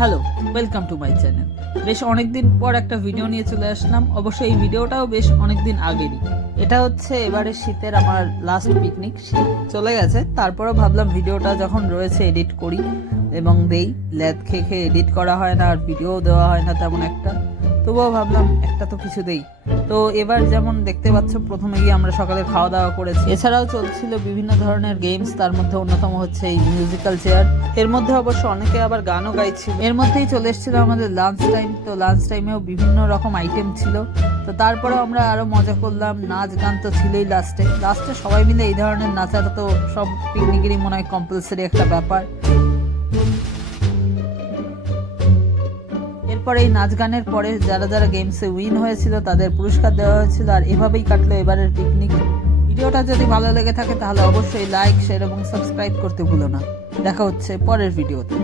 Hello, welcome to my channel. বেশ অনেকদিন পর একটা ভিডিও নিয়ে চলে আসলাম। অবশ্য এই ভিডিওটাও বেশ অনেকদিন আগেরই। এটা হচ্ছে এবারে শীতের আমার লাস্ট পিকনিক। শীত চলে গেছে, তারপরেও ভাবলাম ভিডিওটা যখন রয়েছে এডিট করি এবং দেই। ল্যাদ খেয়ে খেয়ে এডিট করা হয় না, আর ভিডিও দেওয়া হয় না তেমন একটা, তবুও ভাবলাম একটা তো কিছু দেই। তো এবার যেমন দেখতে পাচ্ছ, প্রথমে গিয়ে আমরা সকালে খাওয়া দাওয়া করেছি। এছাড়াও চলছিল বিভিন্ন ধরনের গেমস, তার মধ্যে অন্যতম হচ্ছে এই মিউজিক্যাল চেয়ার। এর মধ্যে অবশ্য অনেকে আবার গানও গাইছিল। এর মধ্যেই চলে এসেছিল আমাদের লাঞ্চ টাইম। তো লাঞ্চ টাইমেও বিভিন্ন রকম আইটেম ছিল। তো তারপরেও আমরা আরো মজা করলাম, নাচ গান তো ছিলই। লাস্টে সবাই মিলে এই ধরনের নাচাটা তো সব পিকনিকেরই মনে হয় কম্পালসারি একটা ব্যাপার। এরপর এই নাচ গানের পরে যারা যারা গেমসে উইন হয়েছিল তাদের পুরস্কার দেওয়া হয়েছিল। আর এভাবেই কাটলো এবারের পিকনিক। ভিডিওটা যদি ভালো লেগে থাকে তাহলে অবশ্যই লাইক, শেয়ার এবং সাবস্ক্রাইব করতে ভুলো না। দেখা হচ্ছে পরের ভিডিওতে।